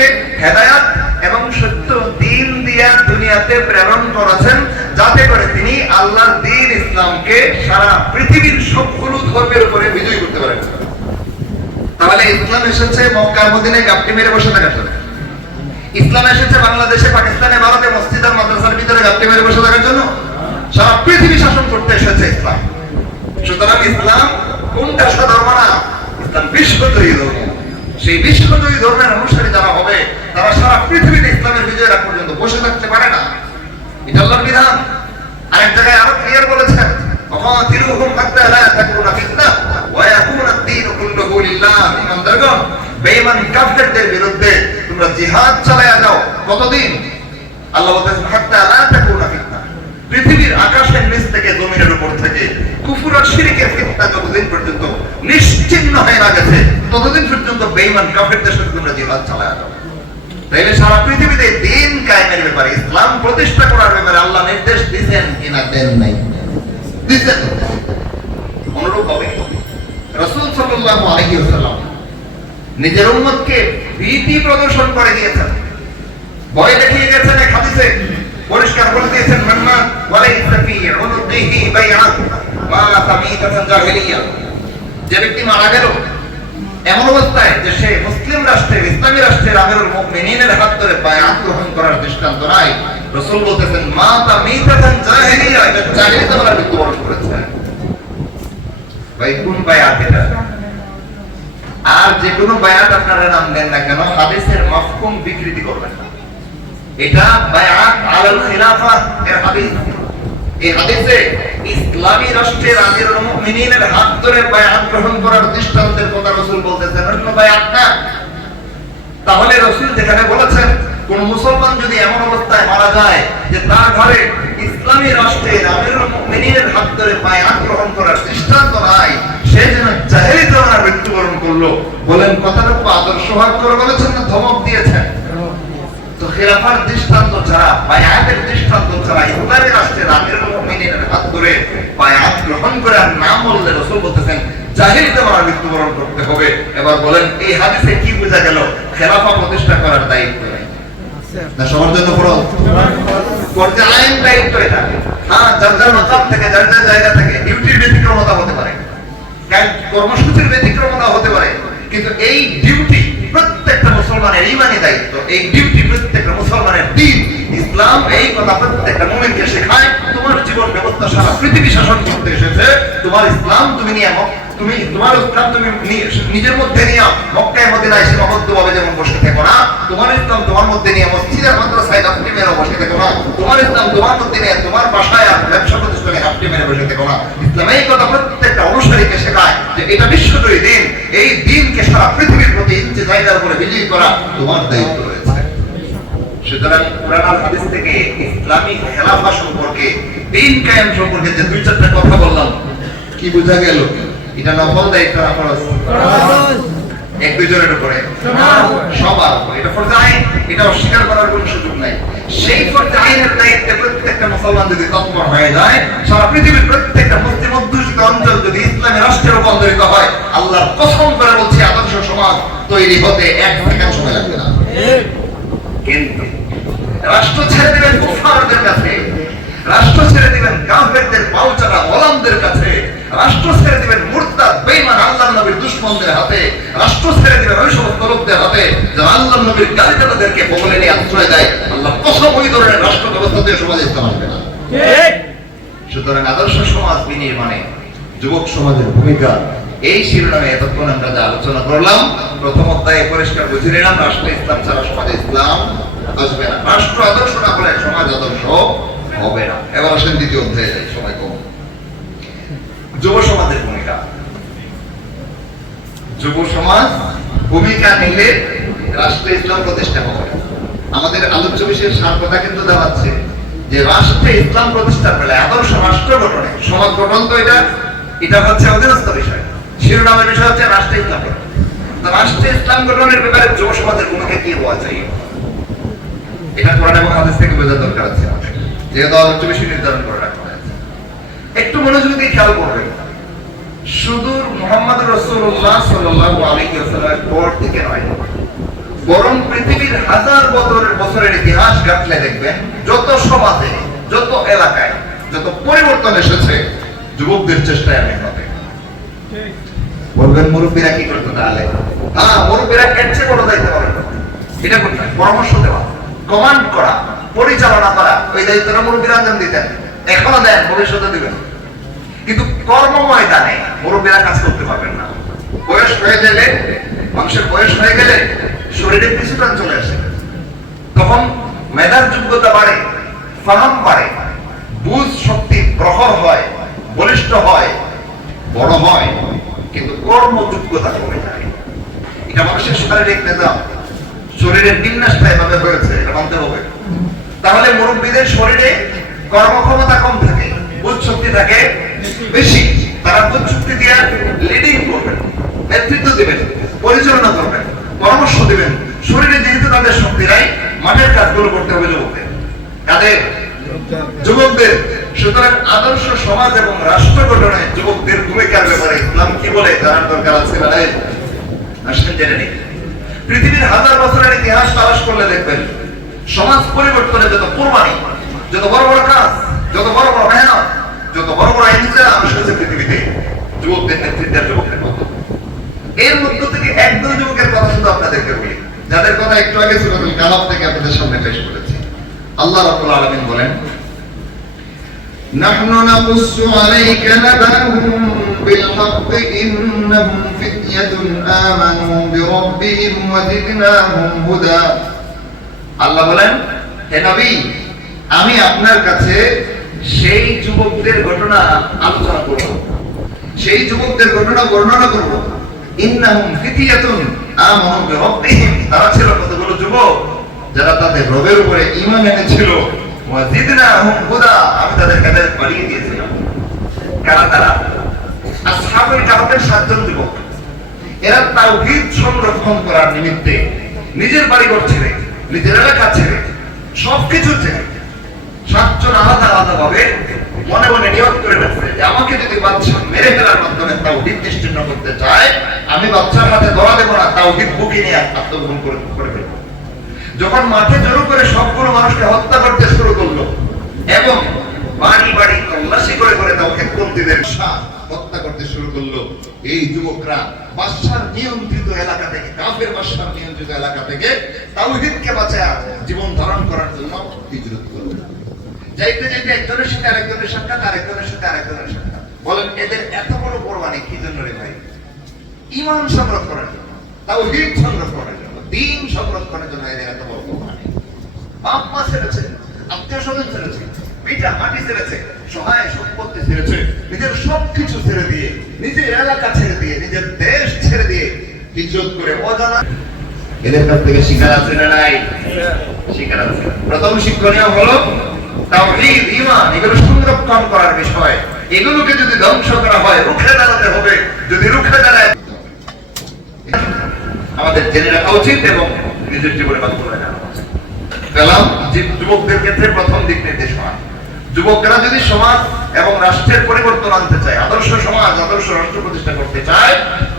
নবীকে হেদায়াত এবং সত্য দিন দিয়া দুনিয়াতে প্রেরণ করেছেন, যাতে করে তিনি আল্লাহর দিন ইসলামকে সারা পৃথিবীর সবগুলো ধর্মের উপরে বিজয়ী করতে পারেন। তাহলে ইসলাম এসেছে মক্কার মদিনায় গাপটি মেরে বসে থাকার জন্য। ইসলাম এসেছে বাংলাদেশে, পাকিস্তানে, ভারতে, মসজিদ আর মাদ্রাসার ভিতরে গাপটি মেরে বসে থাকার জন্য। সারা পৃথিবী শাসন করতে এসেছে ইসলাম। সুতরাং ইসলাম কোনটা ধর্ম না? ইসলাম বিশ্বজয়ী ধর্ম। সেই বিশ্বজয়ী ধর্মের অনুসারী যারা হবে, তারা সারা পৃথিবীতে ইসলামের পর্যন্ত বসে থাকতে পারে না। এটা আল্লাহর বিধান। জায়গায় আরও ক্লিয়ার বলেছেন কতদিন? আল্লাহ পৃথিবীর আকাশের নিচ থেকে উপর থেকে নিশ্চিহ্ন হয়ে না গেছে বেঈমান কাফেরদের সাথে তোমরা জিহাদ চালায়া যাও। তাইলে সারা পৃথিবীতে দিন কায়েমের ব্যাপারে, ইসলাম প্রতিষ্ঠা করার ব্যাপারে আল্লাহ নির্দেশ দিয়েছেন কিনা দেন নাই। দিয়েছেন অনুরূপ হবে। রাসূল সাল্লাল্লাহু আলাইহি ওয়াসাল্লাম নিজের উম্মতকে ভীতি প্রদর্শন করে দিয়েছেন। ভয় দেখিয়ে গেছেন এক হাদিসে। পরিষ্কার করে দিয়েছেন মান্না ওয়ালাইসা ফি উনুকিহি বাইআত মা সামিতাতান জাহিলিয়া। যে ব্যক্তি মারা গেল এমন অবস্থায় যে সে মুসলিম রাষ্ট্রের, ইসলামী রাষ্ট্রের আমিরুল মুমিনিনের হাত ধরে বায়াত গ্রহণ করার দৃষ্টান্ত নাই। রাসূল বলতেছেন, মা তা তামিতাতান জাহিলিয়া এটা জাহিলিয়াত বলার মৃত্যুবরণ করেছে ভাই, কোন বায়াত এটা? আর যে কোনো বায়াত আপনারা নাম দেন না কেন, হাদিসের মাফহুম বিকৃতি করবেন না। এটা বায়াত আলাল খিলাফা এর হাদিস। এই হাদিসে ইসলামী রাষ্ট্রের আমিরুল মুমিনিনের হাত ধরে বায়াত গ্রহণ করার দৃষ্টান্তের কথা রাসূল বলতেছেন। অন্য বায়াত না। তাহলে রাসূল যেখানে বলেছেন, কোন মুসলমান যদি এমন অবস্থায় মারা যায় যে তার ঘরে ইসলামী রাষ্ট্রের আমিরুল মুমিনিনের হাত ধরে বায়াত গ্রহণ করার দৃষ্টান্ত নাই, সে যেন জাহেলি জমানার মৃত্যুবরণ করল। বলেন, কথাটা খুব আদর্শভাগ করে বলেছেন না ধমক দিয়েছেন? তো খেলাফার দৃষ্টান্ত ছাড়া বায়াতের দৃষ্টান্ত ছাড়া ইসলামী রাষ্ট্রের আমিরুল মুমিনিনের হাত ধরে বায়াত গ্রহণ করে আর নাম বললে রাসূল বলতেছেন জাহিলি জমানার মৃত্যুবরণ করতে হবে এবার বলেন এই হাদিসে কি বোঝা গেল খেলাফা প্রতিষ্ঠা করার দায়িত্ব এই প্রত্যেকটা মুসলমানের ইসলাম এই কথা প্রত্যেকটা শেখায়, তোমার জীবন ব্যবস্থা সারা পৃথিবী শাসন করতে এসেছে। তোমার ইসলাম তুমি নিয়ে তুমি, তোমার ইসলাম তুমি নিজের মধ্যে নিয়ে মক্কায় মদিনায় সীমাবদ্ধভাবে যেমন বসে থেকো না, তোমার ইসলাম তোমার মধ্যে নিয়ে মসজিদের মাদ্রাসায় হাফটি মেরে বসে থেকো না। তোমার ইসলাম তোমার মধ্যে নিয়ে, তোমার বাসায় আর ব্যবসা প্রতিষ্ঠানে হাফটি মেরে বসে থেকো না। ইসলাম এই কথা প্রত্যেকটা অনুসারীকে শেখায় যে এটা বিশ্বজয়ী দিন। এই দিনকে সারা পৃথিবীর প্রতি ইচ্ছে জায়গার উপরে বিজয়ী করা তোমার দায়িত্ব রয়েছে। সুতরাং কোরআন হাদিস থেকে ইসলামী খেলাফা সম্পর্কে, দিন কায়েম সম্পর্কে যে দুই চারটা কথা বললাম, কি বোঝা গেল? এটা নফল দায়িত্ব না ফরজ? এক দুইজনের উপরে। সবার উপরে। এটা ফরজ আইন এটা অস্বীকার করার কোনো সুযোগ নাই। সেই ফরজ আইনের দায়িত্বে প্রত্যেকটা মুসলমান যদি তৎপর হয়ে যায়, সারা পৃথিবীর প্রত্যেকটা মুসলিম অধ্যুষিত অঞ্চল যদি ইসলামী রাষ্ট্রে রূপান্তরিত হয়, আল্লাহর কসম করে বলছি, আদর্শ সমাজ তৈরি হতে এক সেকেন্ড সময় লাগবে না। কিন্তু রাষ্ট্র ছেড়ে দেবেন কুফারদের কাছে, রাষ্ট্র ছেড়ে দিবেন কাফেরদের পাউচারা গোলামদের কাছে, রাষ্ট্র ছেড়ে দিবেন মুরতাদ বেঈমান আল্লাহর নবীর দুশমনদের হাতে রাষ্ট্র ছেড়ে দিবেন ওই সমস্ত লোকদের হাতে যারা আল্লাহর নবীর গালিদাতাদেরকে বগলে নিয়ে আশ্রয় দেয়। আল্লাহ কসম ওই ধরনের রাষ্ট্র ব্যবস্থা দিয়ে সমাজে ইসলাম আসবে না। সুতরাং আদর্শ সমাজ বিনির্মাণে যুবক সমাজের ভূমিকা এই শিরোনামে এতক্ষণ আমরা যা আলোচনা করলাম প্রথম অধ্যায়ে পরিষ্কার বুঝে নিলাম রাষ্ট্র ইসলাম ছাড়া সমাজে ইসলাম আসবে না। রাষ্ট্র আদর্শ না হলে সমাজ আদর্শ হবে না। এবার আসেন দ্বিতীয় অধ্যায়ে যাই সময় কম। যুব সমাজের ভূমিকা। যুব সমাজ ভূমিকা নিলে রাষ্ট্র ইসলাম প্রতিষ্ঠা হবে। আমাদের আলোচ্য বিষয়ের সার কথা কিন্তু দেওয়াচ্ছে যে রাষ্ট্রে ইসলাম প্রতিষ্ঠা পেলে আদর্শ রাষ্ট্র গঠনে সমাজ গঠন তো এটা এটা হচ্ছে অধীনস্থ বিষয়। শিরোনামের বিষয় হচ্ছে রাষ্ট্র ইসলাম গঠন। রাষ্ট্রে ইসলাম গঠনের ব্যাপারে যুব সমাজের ভূমিকা কি হওয়া চাই? এটা কোরআন এবং হাদিস থেকে বোঝা দরকার আছে। আমাদের যেহেতু আলোচ্য বিষয় নির্ধারণ করে রাখা হয়েছে। একটু মনোযোগ দিয়ে খেয়াল করবেন। সুদূর মোহাম্মদ রসুল্লাহ আলাইহি পর থেকে নয়। বরং পৃথিবীর হাজার বছরের বছরের ইতিহাস ঘাটলে দেখবেন, যত সমাজে, যত এলাকায়, যত পরিবর্তন এসেছে, যুবকদের চেষ্টায় আমি হবে বলবেন, মুরব্বীরা কি করতো তাহলে? হ্যাঁ মুরব্বীরা চেয়ে বড় দায়িত্ব পালন। এটা করতে পরামর্শ দেওয়া কমান্ড করা, পরিচালনা করা, ওই দায়িত্বটা মুরব্বীরা দিতেন। এখনও দেন, ভবিষ্যতে দিবেন। কিন্তু কর্ম ময়দানে মুরব্বীরা কাজ করতে পারবেন না। বয়স হয়ে গেলে, মানুষের বয়স হয়ে গেলে শরীরে পিছুটান চলে আসে। তখন মেধার যোগ্যতা বাড়ে, ফাহাম বাড়ে, বুঝ শক্তি প্রখর হয়, বলিষ্ঠ হয়, বড় হয়, কিন্তু কর্ম যোগ্যতা কমে যায়। এটা মানুষের শারীরিক নিজাম শরীরের বিন্যাসটা এভাবে হয়েছে, এটা মানতে হবে। তাহলে মুরব্বীদের শরীরে কর্মক্ষমতা কম থাকে, বুঝ শক্তি থাকে বেশি, তারা শক্তি দিয়ে লিডিং করবেন, নেতৃত্ব দিবেন, পরিচালনা করবেন, পরামর্শ দিবেন। শরীরে যেহেতু তাদের শক্তি নাই, মাঠের কাজগুলো করতে হবে যুবকদের। কাদের? যুবকদের। সুতরাং আদর্শ সমাজ এবং রাষ্ট্র গঠনে যুবকদের ভূমিকার ব্যাপারে ইসলাম কি বলে জানার দরকার আছে নাই? আসেন জেনে নিই পৃথিবীর হাজার বছরের ইতিহাস তালাশ করলে দেখবেন, সমাজ পরিবর্তনে যত কোরবানি, যত বড় বড় কাজ, যত বড় বড় মেহনত যত বড় বড় ইনসান এসেছে পৃথিবীতে যুবকদের নেতৃত্বের যুবকদের মতো এর মধ্য থেকে একদল যুবকের কথা শুধু আপনাদেরকে বলি যাদের কথা একটু আগে সুরাতুল কালাম থেকে আপনাদের সামনে পেশ করেছি আল্লাহ রাব্বুল আলামিন বলেন نحن نقص عليك نبأهم بالحق إنهم فتية آمنوا بربهم وزدناهم هدى আল্লাহ বলেন হে নবী আমি আপনার কাছে সেই যুবকদের ঘটনা আলোচনা করব। সেই যুবকদের ঘটনা বর্ণনা করব। ইন্নাহুম ফিতিয়াতুন আমানু বিরাব্বিহিম। তারা ছিল কতগুলো যুবক? যারা তাদের রবের উপরে ঈমান এনেছিল। ওয়া জিদনাহুম হুদা। আমি তাদের কাছে বাড়িয়ে দিয়েছিলাম কারা তারা আসহাবুল কাহফের সাতজন যুবক। এরা তাওহীদ সংরক্ষণ করার নিমিত্তে নিজের বাড়িঘর ছেড়ে, নিজের এলাকা ছেড়ে সবকিছু ছেড়ে সাতজন আলাদা আলাদা ভাবে মনে মনে নিয়োগ করে রাখছে যে আমাকে যদি বাচ্চা মেরে ফেলার মাধ্যমে তাওহীদ নিশ্চিন্ন করতে চায়, আমি বাচ্চার হাতে ধরা দেবো না, তাওহীদ বুকে নিয়ে আত্মগ্রহণ করে করে ফেলব। যখন মাঠে জড়ো করে সবগুলো মানুষকে হত্যা করতে শুরু করল, এবং বাড়ি বাড়ি তল্লাশি করে করে তাওহীদ পন্থীদের সা- হত্যা করতে শুরু করল, এই যুবকরা বাদশার নিয়ন্ত্রিত এলাকা থেকে, কাফের বাদশার নিয়ন্ত্রিত এলাকা থেকে তাওহীদকে বাঁচায় জীবন ধারণ করার জন্য হিজরত যাইতে যাইতে একজনের সাথে আরেকজনের সাক্ষাৎ আরেকজনের সাথে আরেকজনের সাক্ষাৎ বলেন, এদের এত বড় কোরবানি, কি জন্য রে ভাই? ইমান সংরক্ষণের জন্য, তাওহীদ সংরক্ষণের জন্য, দিন সংরক্ষণের জন্য এদের এত বড় কোরবানি। বাপ মা ছেড়েছে, আত্মীয় স্বজন ছেড়েছে পিঠা মাটি ছেড়েছে, সহায় সম্পত্তি ছেড়েছে, নিজের সবকিছু ছেড়ে দিয়ে, নিজের এলাকা ছেড়ে দিয়ে, নিজের দেশ ছেড়ে দিয়ে হিজরত করে অজানা। এদের কাছ থেকে শিকার আছে না নাই? শিকার আছে। প্রথম শিক্ষণীয় হলো তাওহীদ, ঈমান, এগুলো সংরক্ষণ করার বিষয়। এগুলোকে যদি ধ্বংস করা হয়, রুখে দাঁড়াতে হবে। যদি রুখে দাঁড়ায়, আমাদের জেনে রাখা উচিত এবং নিজের জীবনে বাস্তবায়ন করা যুবকদের ক্ষেত্রে প্রথম দিক যুবকরা যদি সমাজ এবং রাষ্ট্রের পরিবর্তন আনতে চায়, আদর্শ সমাজ, আদর্শ রাষ্ট্র প্রতিষ্ঠা করতে চায়,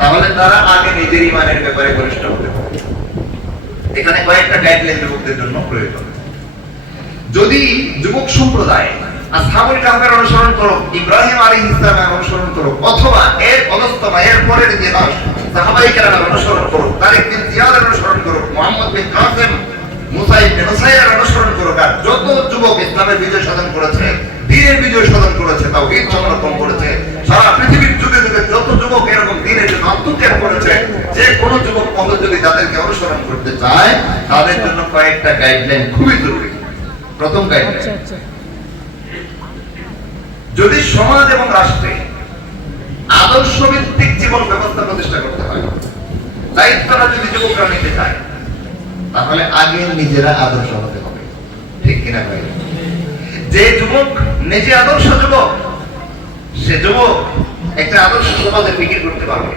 তাহলে তারা আগে নিজের ইমানের ব্যাপারে বলিষ্ঠ হতে হবে এখানে কয়েকটা গাইডলাইন যুবকদের জন্য প্রয়োজন। যদি যুবক সম্প্রদায় আসহাবুল অনুসরণ করো ইব্রাহিম ইসলামের অনুসরণ করো অথবা এর অবস্থা এর পরের ইতিহাস সাহাবাই কেরামের অনুসরণ করো অনুসরণ করো মুহাম্মদ বিন কাসেম অনুসরণ করো আর যত যুবক ইসলামের বিজয় সাধন করেছে দ্বীনের বিজয় সাধন করেছে তাও ঈদ করেছে, সারা পৃথিবীর যুগে যুগে যত যুবক এরকম দিনের জন্য আত্মত্যাগ করেছে, যে কোনো যুবক মহল যদি তাদেরকে অনুসরণ করতে চায়, তাদের জন্য কয়েকটা গাইডলাইন খুবই জরুরি। প্রথম গাইডলাইন আচ্ছা আচ্ছা। যদি সমাজ এবং রাষ্ট্রে আদর্শ ভিত্তিক জীবন ব্যবস্থা প্রতিষ্ঠা করতে হয় দায়িত্বটা যদি যুবকরা নিতে চায় তাহলে আগে নিজেরা আদর্শ হতে হবে। ঠিক কিনা ভাই? যে যুবক নিজে আদর্শ যুবক সে যুবক একটা আদর্শ সমাজে বিক্রি করতে পারবে।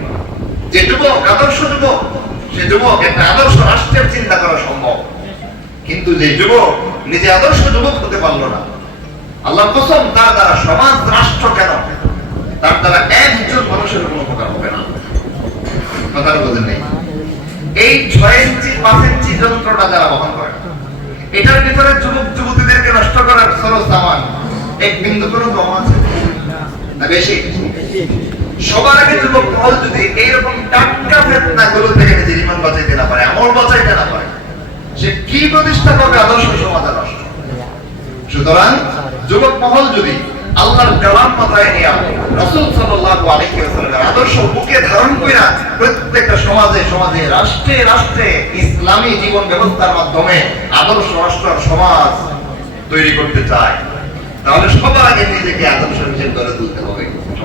যে যুবক আদর্শ যুবক সে যুবক একটা আদর্শ রাষ্ট্রের চিন্তা করা সম্ভব। কিন্তু যে যুবক নিজে আদর্শ যুবক হতে পারল না। আল্লাহ কসম, তার দ্বারা সমাজ, রাষ্ট্র কেন? তার দ্বারা একজন মানুষের কোনো উপকার হবে না। কথাটা বোঝেন নেই। এই ছয় ইঞ্চি, পাঁচ ইঞ্চি যন্ত্রটা যারা বহন করে, এটার ভিতরে যুবক, যুবতীদেরকে নষ্ট করার সরস সামান এক বিন্দু কোনো কম আছে? না, বেশি। সবার আগে যুবক মহল যদি এইরকম টাটকা ফেতনা গুলো থেকে নিজের ইমান বাঁচাইতে না পারে, আমল বাঁচাইতে না পারে। সে কি প্রতিষ্ঠা করবে আদর্শ সমাজের রাষ্ট্র? সুতরাং যুবক মহল যদি আল্লাহর কালাম মাথায় নিয়ে রাসূল ওয়াসাল্লামের আদর্শ বুকে ধারণ কইরা প্রত্যেকটা সমাজে সমাজে, রাষ্ট্রে রাষ্ট্রে ইসলামী জীবন ব্যবস্থার মাধ্যমে আদর্শ রাষ্ট্র সমাজ তৈরি করতে চায়, তাহলে সবার আগে নিজেকে আদর্শ হিসেবে গড়ে তুলতে হবে।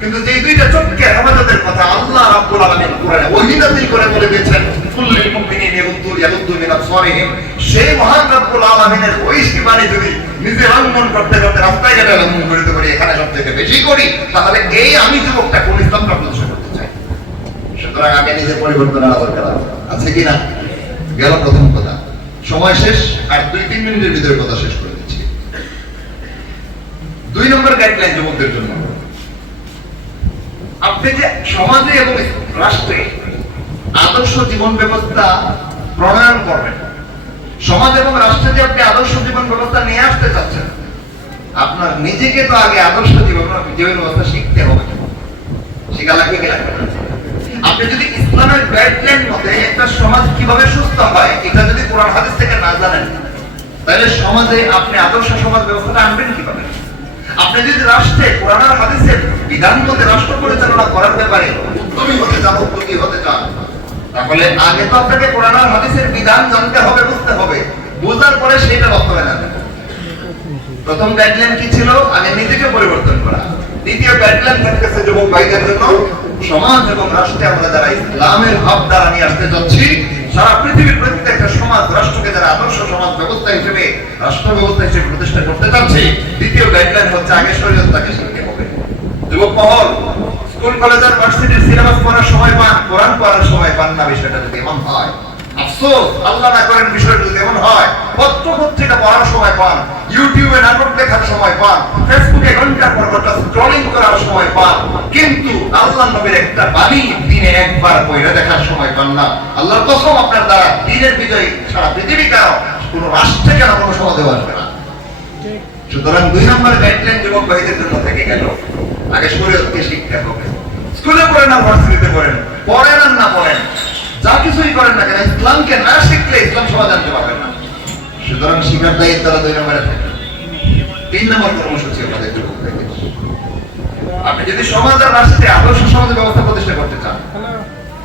কিন্তু যে দুইটা চোখকে হেফাজতের কথা আল্লাহ রাব্বুল আলামিন কোরআনে ওহিদাতিল করে বলে দিয়েছেন, কুল্লিল মুমিনিন ইয়াগুদ্দু ইয়াগুদ্দু মিন আবসারিহিম সেই মহান রাব্বুল আলামিনের ওই সীমানে যদি নিজে লঙ্ঘন করতে করতে রাস্তায় ঘাটে লঙ্ঘন করতে পারি এখানে সবথেকে বেশি করি, তাহলে এই আমি যুবকটা কোন ইসলামটা প্রতিষ্ঠা করতে চাই? সুতরাং আগে নিজের পরিবর্তনের দরকার আছে। আছে কি না গেল প্রথম কথা। সময় শেষ, আর দুই তিন মিনিটের ভিতরে কথা শেষ করে দিচ্ছি। দুই নম্বর গাইডলাইন যুবকদের জন্য। আপনি যে সমাজে এবং রাষ্ট্রে আদর্শ জীবন ব্যবস্থা প্রণয়ন করবেন, সমাজ এবং রাষ্ট্রে যে আপনি আদর্শ জীবন ব্যবস্থা নিয়ে আসতে চাচ্ছেন, আপনার নিজেকে তো আগে আদর্শ জীবন জীবন ব্যবস্থা শিখতে হবে। শিখা লাগবে কি আপনি যদি ইসলামের গাইডলাইন মতে একটা সমাজ কীভাবে সুস্থ হয়, এটা যদি কোরআন হাদিস থেকে না জানেন, তাহলে সমাজে আপনি আদর্শ সমাজ ব্যবস্থাটা আনবেন কীভাবে? আপনি যদি রাষ্ট্রে কোরআন আর হাদিসের বিধান মতে রাষ্ট্র পরিচালনা করার ব্যাপারে উদ্যমী হতে চান, উদ্যোগী হতে চান, তাহলে আগে তো আপনাকে কোরআন আর হাদিসের বিধান জানতে হবে, বুঝতে হবে। বোঝার পরে সেটা আনতে হবে। প্রথম গাইডলাইন কি ছিল? আগে নিজেকে পরিবর্তন করা। দ্বিতীয় গাইডলাইন থাকতেছে যুবক ভাইদের জন্য, সমাজ এবং রাষ্ট্রে আমরা যারা ইসলামের ভাব দ্বারা নিয়ে আসতে যাচ্ছি, সারা পৃথিবীর প্রত্যেকটা সমাজ রাষ্ট্রকে যারা আদর্শ সমাজ ব্যবস্থা হিসেবে, রাষ্ট্র ব্যবস্থা হিসেবে প্রতিষ্ঠা করতে চাচ্ছি, দ্বিতীয় গাইডলাইন হচ্ছে আগে শরীয়তটাকে শিখতে হবে। যুবক মহল, স্কুল, কলেজ আর ভার্সিটির সিলেবাস পড়ার সময় পান কোরআন পড়ার সময় পান না বিষয়টা যদি এমন হয়। আফসোস, আল্লাহ না করেন বিষয়টা যদি এমন হয়। পত্র পত্রিকা পড়ার সময় পান, ইউটিউবে নাটক দেখার সময় পান, ফেসবুকে ঘণ্টার পর ঘণ্টা স্ক্রলিং করার সময় পান, কিন্তু আল্লাহ নবীর একটা বাণী দিনে একবার পড়ে দেখার সময় পান না। আল্লাহর কসম আপনার দ্বারা দিনের বিজয় সারা পৃথিবী কেন? রাষ্ট্রে কেন কোনো আসবে না? সুতরাং দুই যুবক ভাইদের জন্য থেকে গেল। আগে শরীয়তকে হবে। স্কুলে পড়েন না, ভার্সিটিতে পড়েন। পড়েন আর না পড়েন। যা কিছুই করেন না কেন, ইসলামকে না শিখলে ইসলাম পারবেন না। সুতরাং দায়িত্ব তারা দুই নম্বরে থাকে। তিন নম্বর কর্মসূচি আমাদের যুবক আপনি যদি সমাজ আর রাষ্ট্রে আদর্শ সমাজ ব্যবস্থা প্রতিষ্ঠা করতে চান,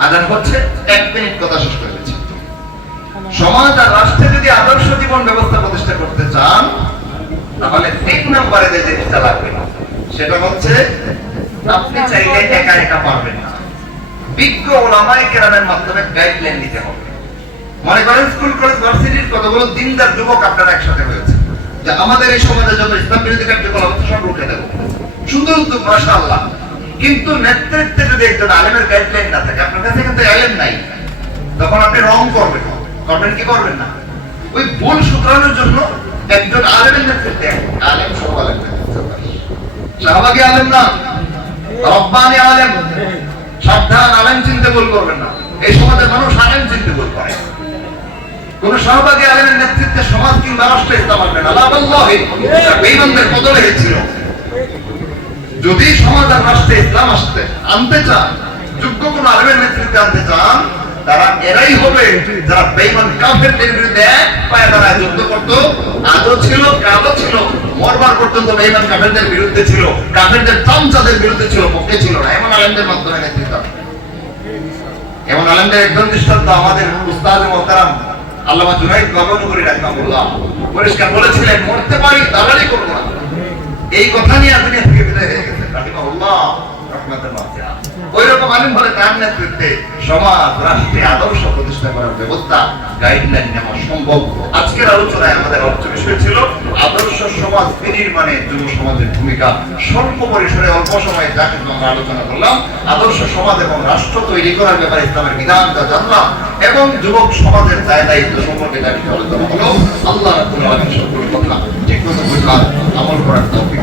আদান হচ্ছে এক মিনিট কথা শেষ করে সমাজ আর রাষ্ট্রে যদি আদর্শ জীবন ব্যবস্থা প্রতিষ্ঠা করতে চান, তাহলে তিন নম্বরে যে জিনিসটা লাগবে, সেটা হচ্ছে আপনি চাইলে একা একা পারবেন না। বিজ্ঞ ওলামায়ে কেরামের মাধ্যমে গাইডলাইন দিতে হবে। মনে করেন স্কুল, কলেজ, ভার্সিটির কতগুলো দিনদার যুবক আপনারা একসাথে হয়েছে যে আমাদের এই সমাজে যত ইসলাম বিরোধী কার্যকলাপ সব রুখে দেবো। সুন্দর উদ্যোগ, মাশাআল্লাহ। কিন্তু নেতৃত্বে যদি একজন আলেমের গাইডলাইন না থাকে, আপনার কাছে কিন্তু আলেম নাই। তখন আপনি রং করবেন। করবেন কি করবেন না? ওই ভুল শুধরানোর জন্য একজন আলেমের নেতৃত্বে আলেম সব আলেম শাহবাগী আলেম না, রব্বানি আলেম। সাবধান, আলেম চিনতে ভুল করবেন না। এই সমাজের মানুষ আলেম চিনতে ভুল করে। কোন সহবাগী আলেমের নেতৃত্বে সমাজ কিংবা রাষ্ট্র ইসলাম আসবে না। লাভ বেইমানদের বদলে গেছিল যদি সমাজ আর রাষ্ট্রে ইসলাম আসতে আনতে চান, যোগ্য কোন আলেমের নেতৃত্বে আনতে চান তারা এরাই হবে যারা বেইমান কাফেরদের বিরুদ্ধে এক পায়ে তারা যুদ্ধ করতো। আজও ছিল, কালও ছিল, মরবার পর্যন্ত বেইমান কাফেরদের বিরুদ্ধে ছিল, কাফেরদের চামচাদের বিরুদ্ধে ছিল পক্ষে ছিল না। এমন আলেমদের মাধ্যমে নেতৃত্ব। এমন আলেমদের একজন দৃষ্টান্ত আমাদের উস্তাদ মোহতারাম আল্লামা জুনাইদ গগনপুরি রাহিমাহুল্লাহ। পরিষ্কার বলেছিলেন, মরতে পারি, দালালি করব না। এই কথা নিয়ে দুনিয়া থেকে বিদায় হয়ে গেছে। রাহিমাহুল্লাহ রহমাতুল্লাহ ওই রকম আলিম হলে তার নেতৃত্বে সমাজ, রাষ্ট্রে আদর্শ প্রতিষ্ঠা করার ব্যবস্থা গাইডলাইন নেওয়া সম্ভব। আজকের আলোচনায় আমাদের অর্থ বিষয় ছিল আদর্শ সমাজ বিনির্মাণে যুব সমাজের ভূমিকা। স্বল্প পরিসরে, অল্প সময়ে যাকে আমরা আলোচনা করলাম, আদর্শ সমাজ এবং রাষ্ট্র তৈরি করার ব্যাপারে ইসলামের বিধানটা জানলাম এবং যুবক সমাজের দায় দায়িত্ব সম্পর্কে যা কিছু আলোচনা হলো। আল্লাহ কথা ঠিক মতো আমল করার তৌফিক